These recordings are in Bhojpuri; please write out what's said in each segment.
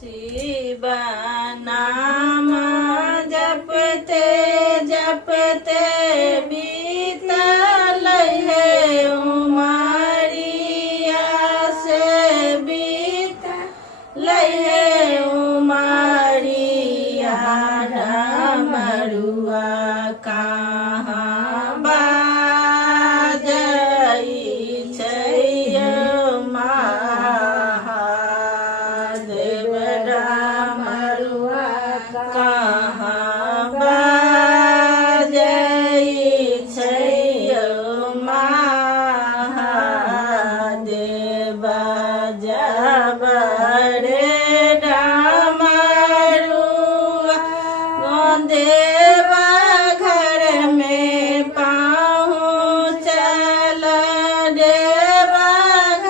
शिव नाम जपते जपते बीतल है उमरिया से बीतल है उमरिया डमरुआ कहाँ बाजै छै महादेव डमरुआ कहाँ बाजै छै महादेव जब रे डमरुआ देव घर में पहुँचल देव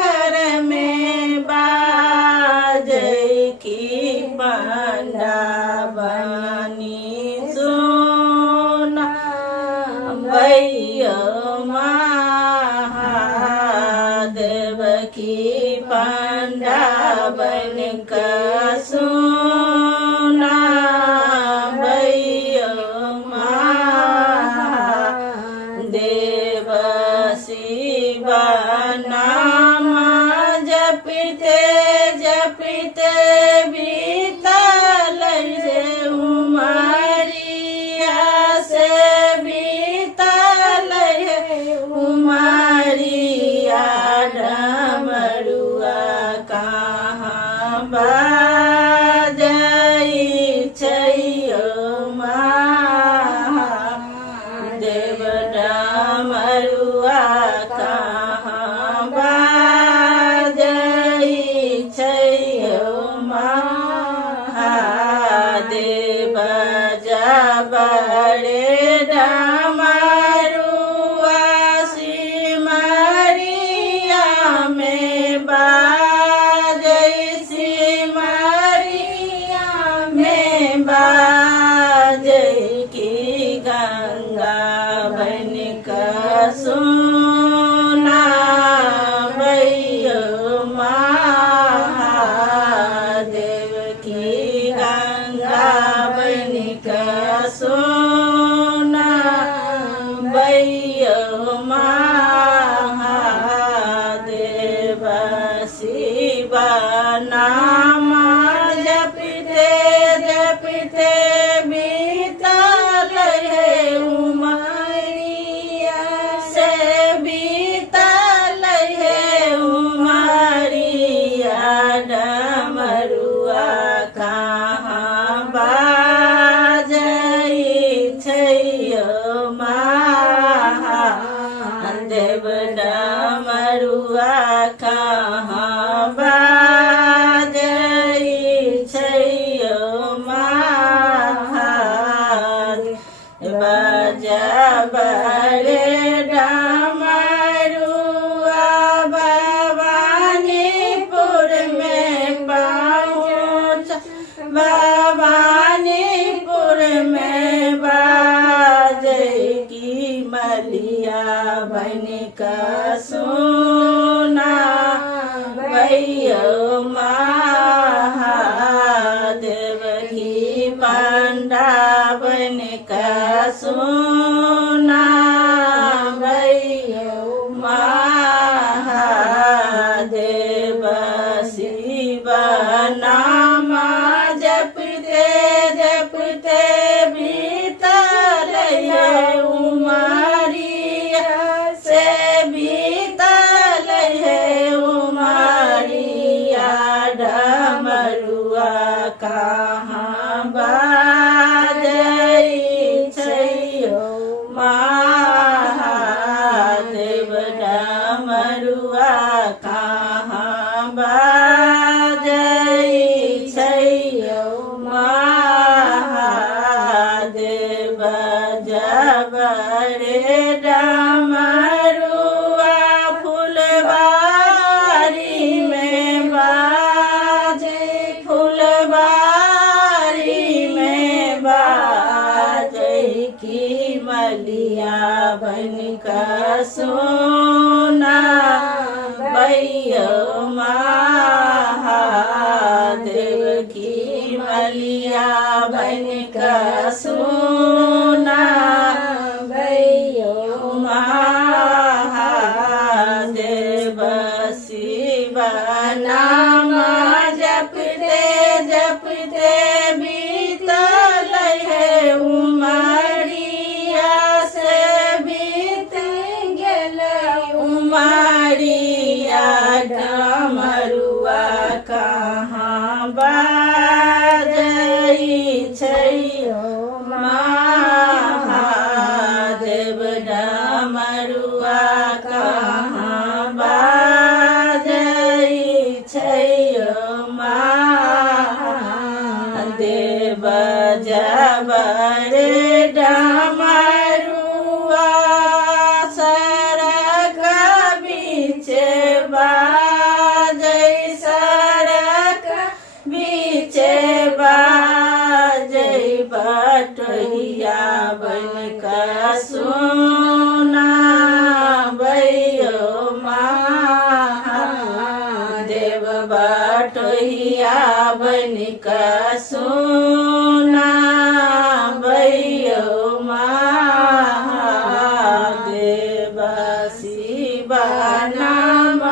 घर में बाजै की बंडा बनी सुन भैया महादेव की पंडा बन का सुना भैया महादेव शिव नाम जपते जपते बीतल से उमरिया से बीतल है उमरिया डमरुआ कहाँ बाजै छै महादेव डमरुआ कहाँ बाजै छै महादेव जब रे डमरुआ सिमरिया में बाजै सिमरिया में बाजै की गंगा बन का सुना भैया महादेव की गंगा बन का सुना भैया महादेव शिव नाम जपते जपते बीतल है उमरिया से बीतल है उमरिया डमरुआ कहाँ बाजै छै महादेव डमरुआ कहाँ बाजै छै महादेव जब रे डमरुआ भवानीपुर में पहुँच भवानीपुर में बाजै की मलिया बन का सुना भैया महादेव की पंडा बन का सुना भैया महादेव शिव नाम जपते जपते बीतल है उमरिया से बीतल है उमरिया डमरुआ कहाँ बाजै छै महादेव डमरुआ कहाँ बाजै छै महादेव जब रे डमरुआ फुलबारी में बाजै फुलबारी में बाजै की मलिया बन का सोना भैया महादेव की मलिया बन का सोना भैयो महादेव शिव नाम जपते जपते बीतल है उमरिया से बीत गेल उमरिया डमरुआ कहाँ बाजै छै महादेव डमरुआ कहाँ बाजै छै महादेव जबर डमरुआ सड़क बीच बाजै सड़क बीच बाजै बटोहिया बन का सोना भैयो महादेव बटोहिया बन का सोना भैयो महादेव शिव नाम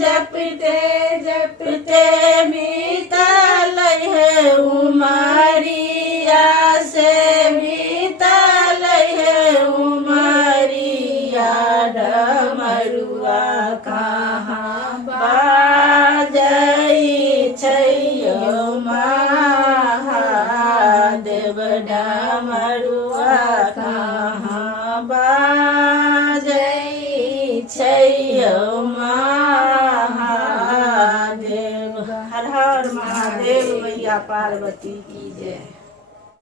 जपते जपते बीतल है उमरिया से बीतल है उमरिया डमरुआ कहाँ बाजै छै महादेव डमरुआ कहाँ बाजै छै महादेव। हर हर महादेव। मैया पार्वती की जय।